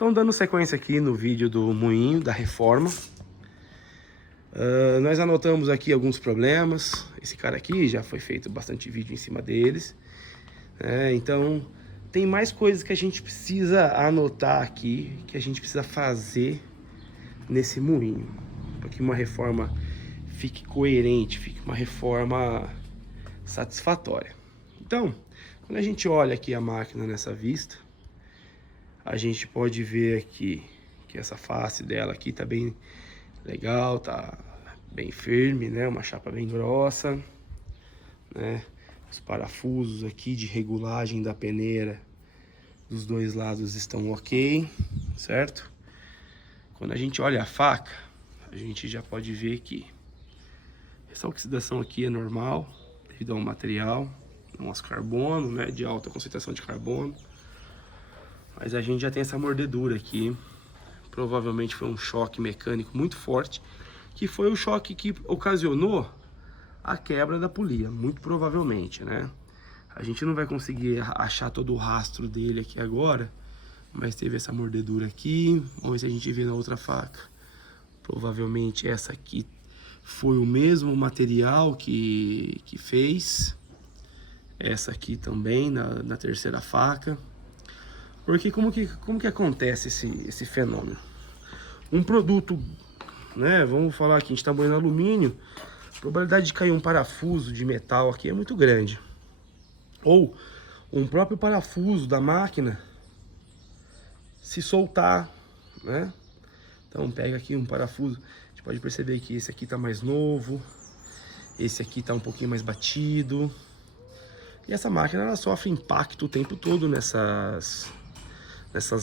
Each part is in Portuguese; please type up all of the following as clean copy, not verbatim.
Então, dando sequência aqui no vídeo do moinho, da reforma. Nós anotamos aqui alguns problemas. Esse cara aqui já foi feito bastante vídeo em cima deles. Então, tem mais coisas que a gente precisa anotar aqui, que a gente precisa fazer nesse moinho, para que uma reforma fique coerente, fique uma reforma satisfatória. Então, quando a gente olha aqui a máquina nessa vista, a gente pode ver aqui que essa face dela aqui tá bem legal, tá bem firme, né? Uma chapa bem grossa, né? Os parafusos aqui de regulagem da peneira dos dois lados estão ok, certo? Quando a gente olha a faca, a gente já pode ver que essa oxidação aqui é normal, devido ao material, um aço carbono, né? De alta concentração de carbono. Mas a gente já tem essa mordedura aqui. Provavelmente foi um choque mecânico muito forte, que foi o choque que ocasionou a quebra da polia, muito provavelmente, né? A gente não vai conseguir achar todo o rastro dele aqui agora, mas teve essa mordedura aqui. Vamos ver se a gente vê na outra faca. Provavelmente essa aqui foi o mesmo material que fez. Essa aqui também, na terceira faca. Porque como que acontece esse fenômeno? Um produto, né, vamos falar aqui, a gente está moendo alumínio, a probabilidade de cair um parafuso de metal aqui é muito grande. Ou um próprio parafuso da máquina se soltar, né? Então pega aqui um parafuso, a gente pode perceber que esse aqui está mais novo, esse aqui está um pouquinho mais batido. E essa máquina ela sofre impacto o tempo todo nessas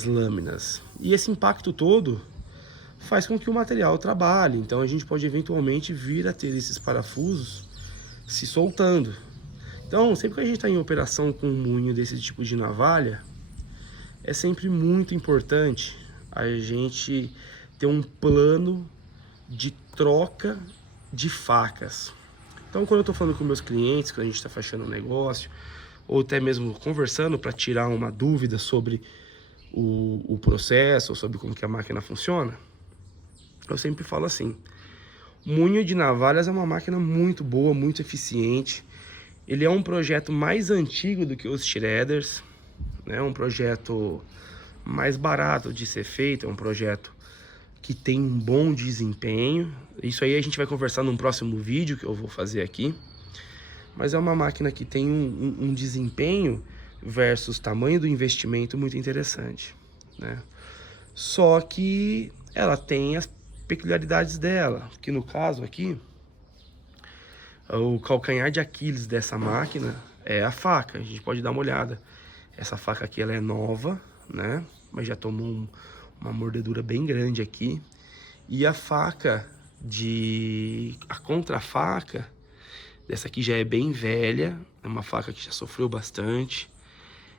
lâminas. E esse impacto todo faz com que o material trabalhe. Então a gente pode eventualmente vir a ter esses parafusos se soltando. Então sempre que a gente está em operação com um moinho desse tipo de navalha, é sempre muito importante a gente ter um plano de troca de facas. Então quando eu estou falando com meus clientes, quando a gente está fechando um negócio, ou até mesmo conversando para tirar uma dúvida sobre o processo, ou sobre como que a máquina funciona, eu sempre falo assim: moinho de navalhas é uma máquina muito boa, muito eficiente. Ele é um projeto mais antigo do que os shredders, né? Um projeto mais barato de ser feito, é um projeto que tem um bom desempenho. Isso aí a gente vai conversar num próximo vídeo que eu vou fazer aqui. Mas é uma máquina que tem um desempenho versus tamanho do investimento muito interessante, né? Só que ela tem as peculiaridades dela, que no caso aqui, o calcanhar de Aquiles dessa máquina é a faca. A gente pode dar uma olhada. Essa faca aqui ela é nova, né? Mas já tomou uma mordedura bem grande aqui. E a faca a contrafaca dessa aqui já é bem velha, é uma faca que já sofreu bastante.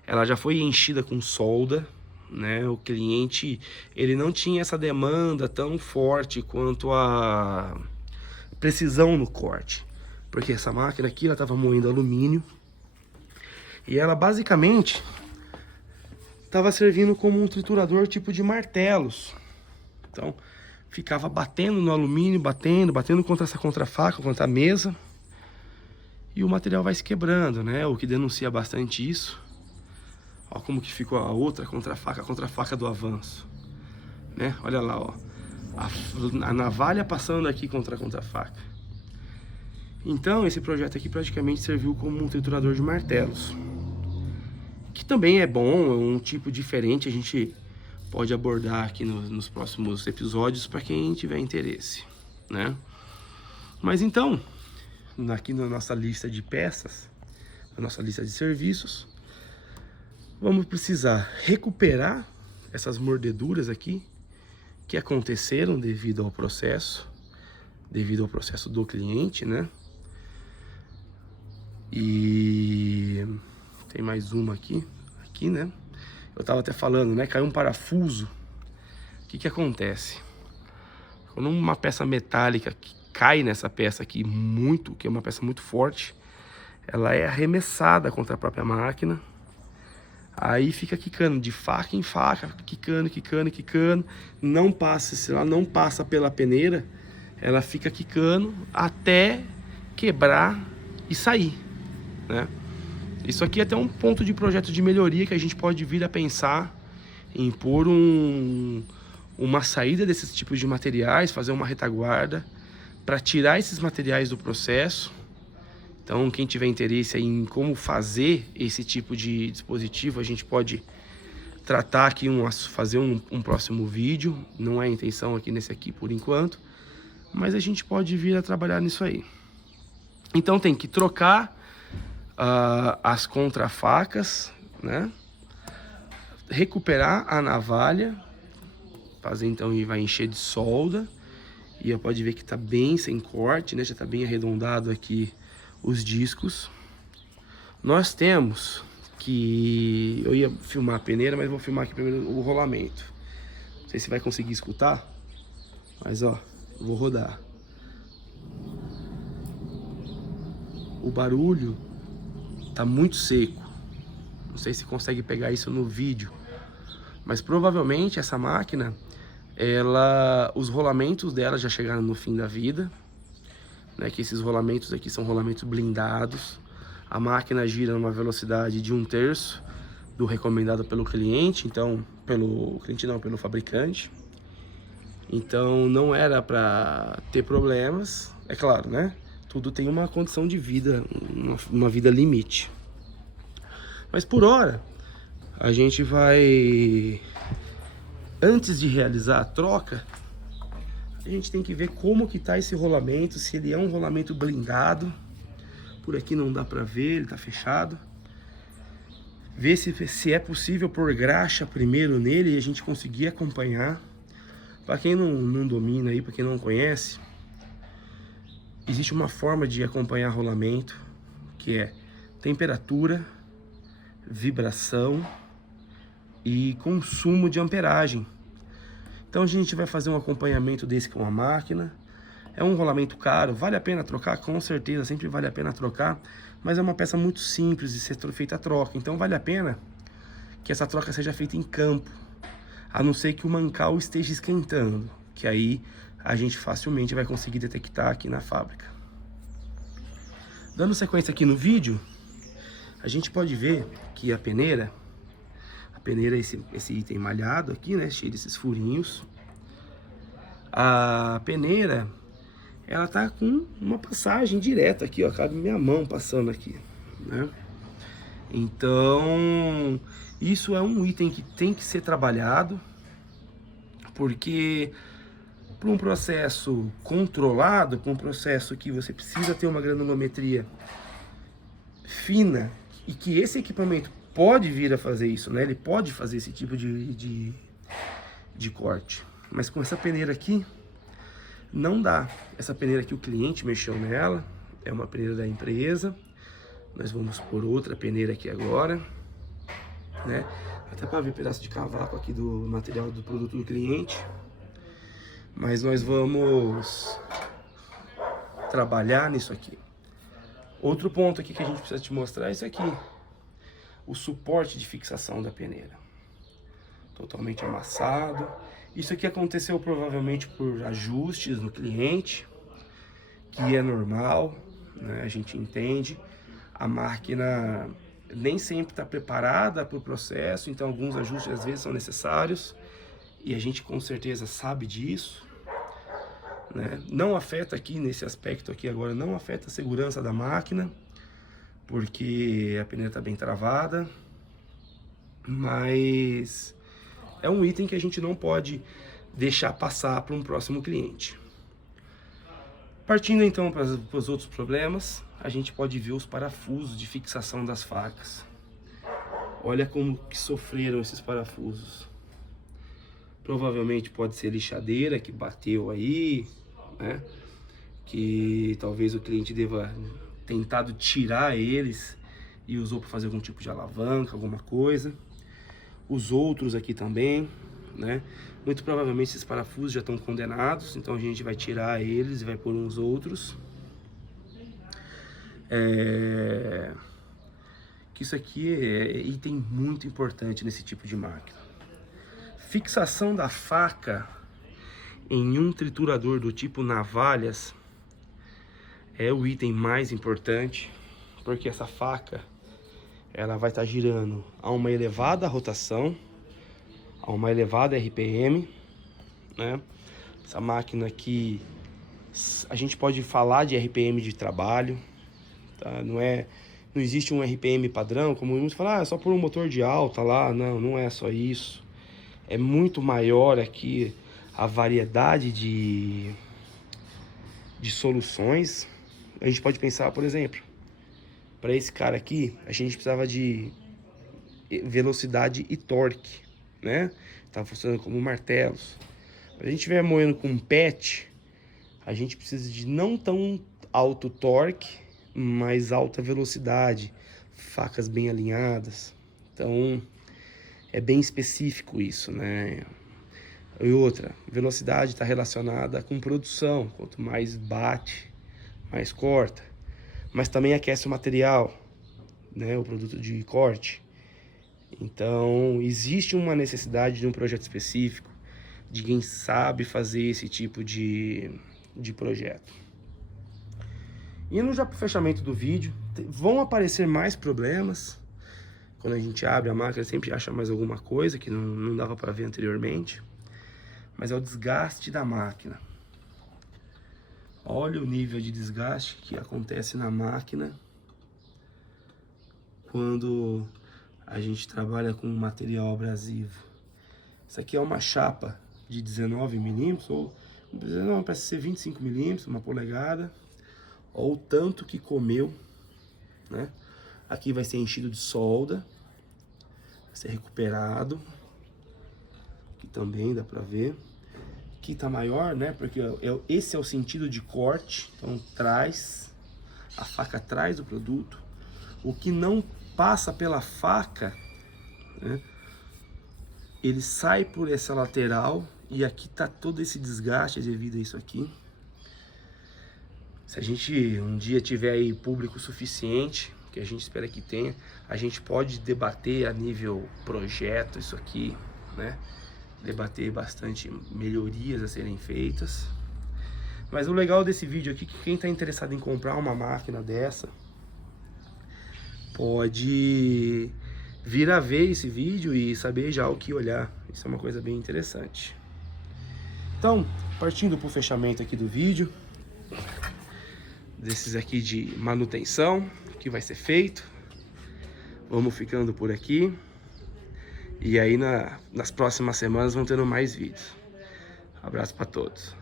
Ela já foi enchida com solda, né? O cliente, ele não tinha essa demanda tão forte quanto a precisão no corte. Porque essa máquina aqui, ela estava moendo alumínio. E ela basicamente estava servindo como um triturador tipo de martelos. Então, ficava batendo no alumínio, batendo contra essa contrafaca, contra a mesa. E o material vai se quebrando, né? O que denuncia bastante isso. Ó como que ficou a outra contrafaca, a contrafaca do avanço, né? Olha lá, ó. A navalha passando aqui contra a contrafaca. Então, esse projeto aqui praticamente serviu como um triturador de martelos. Que também é bom, é um tipo diferente, a gente pode abordar aqui nos próximos episódios para quem tiver interesse, né? Mas então, aqui na nossa lista de peças, na nossa lista de serviços, vamos precisar recuperar essas mordeduras aqui que aconteceram devido ao processo do cliente, né? E tem mais uma aqui, né? Eu tava até falando, né? Caiu um parafuso. O que acontece? Quando uma peça metálica que cai nessa peça aqui que é uma peça muito forte, ela é arremessada contra a própria máquina. Aí fica quicando de faca em faca, quicando, quicando, quicando. Não passa, se ela não passa pela peneira, ela fica quicando até quebrar e sair, né? Isso aqui é até um ponto de projeto de melhoria que a gente pode vir a pensar em pôr uma saída desses tipos de materiais, fazer uma retaguarda para tirar esses materiais do processo. Então, quem tiver interesse em como fazer esse tipo de dispositivo, a gente pode tratar aqui, fazer um próximo vídeo. Não é a intenção aqui nesse aqui por enquanto, mas a gente pode vir a trabalhar nisso aí. Então tem que trocar as contrafacas, né? Recuperar a navalha, fazer então e vai encher de solda. E pode ver que tá bem sem corte, né? Já tá bem arredondado aqui os discos. Nós temos que... Eu ia filmar a peneira, mas vou filmar aqui primeiro o rolamento. Não sei se vai conseguir escutar, mas ó, vou rodar. O barulho tá muito seco. Não sei se consegue pegar isso no vídeo, mas provavelmente essa máquina, os rolamentos dela já chegaram no fim da vida, né? Que esses rolamentos aqui são rolamentos blindados. A máquina gira numa velocidade de 1/3 do recomendado pelo cliente, então pelo fabricante. Então não era para ter problemas, é claro, né? Tudo tem uma condição de vida, uma vida limite. Mas por hora, a gente vai... Antes de realizar a troca, a gente tem que ver como que tá esse rolamento, se ele é um rolamento blindado. Por aqui não dá pra ver, ele tá fechado. Ver se é possível pôr graxa primeiro nele e a gente conseguir acompanhar. Para quem não domina aí, para quem não conhece, existe uma forma de acompanhar rolamento, que é temperatura, vibração e consumo de amperagem. Então a gente vai fazer um acompanhamento desse com a máquina. É um rolamento caro, vale a pena trocar? Com certeza, sempre vale a pena trocar, mas é uma peça muito simples de ser feita a troca, então vale a pena que essa troca seja feita em campo, a não ser que o mancal esteja esquentando, que aí a gente facilmente vai conseguir detectar aqui na fábrica. Dando sequência aqui no vídeo, a gente pode ver que a peneira é esse item malhado aqui, né, cheio desses furinhos. A peneira, ela tá com uma passagem direta aqui, ó, cabe minha mão passando aqui, né? Então, isso é um item que tem que ser trabalhado, porque para um processo controlado, para um processo que você precisa ter uma granulometria fina, e que esse equipamento pode vir a fazer isso, né? Ele pode fazer esse tipo de corte. Mas com essa peneira aqui, não dá. Essa peneira aqui o cliente mexeu nela, é uma peneira da empresa. Nós vamos pôr outra peneira aqui agora, né? Até para ver pedaço de cavaco aqui do material do produto do cliente. Mas nós vamos trabalhar nisso aqui. Outro ponto aqui que a gente precisa te mostrar é isso aqui. O suporte de fixação da peneira. Totalmente amassado. Isso aqui aconteceu provavelmente por ajustes no cliente, que é normal, né? A gente entende. A máquina nem sempre está preparada para o processo, então alguns ajustes às vezes são necessários. E a gente com certeza sabe disso, né? Não afeta aqui nesse aspecto aqui agora, não afeta a segurança da máquina, porque a peneira está bem travada, mas é um item que a gente não pode deixar passar para um próximo cliente. Partindo então para os outros problemas, a gente pode ver os parafusos de fixação das facas. Olha como que sofreram esses parafusos. Provavelmente pode ser lixadeira que bateu aí, né? Que talvez o cliente deva tentado tirar eles e usou para fazer algum tipo de alavanca, alguma coisa. Os outros aqui também, né? Muito provavelmente esses parafusos já estão condenados, então a gente vai tirar eles e vai pôr uns outros. que isso aqui é item muito importante nesse tipo de máquina. Fixação da faca em um triturador do tipo navalhas é o item mais importante, porque essa faca ela vai estar girando a uma elevada rotação, a uma elevada RPM, né? Essa máquina aqui, a gente pode falar de RPM de trabalho, tá? Não existe um RPM padrão, como muitos falam, é só por um motor de alta lá. Não, não é só isso. É muito maior aqui a variedade de soluções. A gente pode pensar, por exemplo, para esse cara aqui, a gente precisava de velocidade e torque, né? Tá funcionando como martelos. Se a gente estiver moendo com um PET, a gente precisa de não tão alto torque, mas alta velocidade, facas bem alinhadas. Então, é bem específico isso, né? E outra, velocidade está relacionada com produção. Quanto mais bate, mais corta. Mas também aquece o material, né? O produto de corte. Então, existe uma necessidade de um projeto específico, de quem sabe fazer esse tipo de projeto. Indo já para o fechamento do vídeo, vão aparecer mais problemas. Quando a gente abre a máquina, sempre acha mais alguma coisa que não dava para ver anteriormente. Mas é o desgaste da máquina. Olha o nível de desgaste que acontece na máquina quando a gente trabalha com material abrasivo. Isso aqui é uma chapa de 19 milímetros, ou não, parece ser 25 milímetros, uma polegada. Olha o tanto que comeu, né? Aqui vai ser enchido de solda, vai ser recuperado. Aqui também dá pra ver. Aqui tá maior, né? Porque esse é o sentido de corte. Então a faca traz o produto. O que não passa pela faca, né? Ele sai por essa lateral e aqui tá todo esse desgaste devido a isso aqui. Se a gente um dia tiver aí público suficiente, que a gente espera que tenha, a gente pode debater a nível projeto isso aqui, né? Debater bastante melhorias a serem feitas. Mas o legal desse vídeo aqui é que quem está interessado em comprar uma máquina dessa pode vir a ver esse vídeo e saber já o que olhar. Isso é uma coisa bem interessante. Então, partindo para o fechamento aqui do vídeo, desses aqui de manutenção que vai ser feito, vamos ficando por aqui. E aí nas próximas semanas vão tendo mais vídeos. Abraço para todos.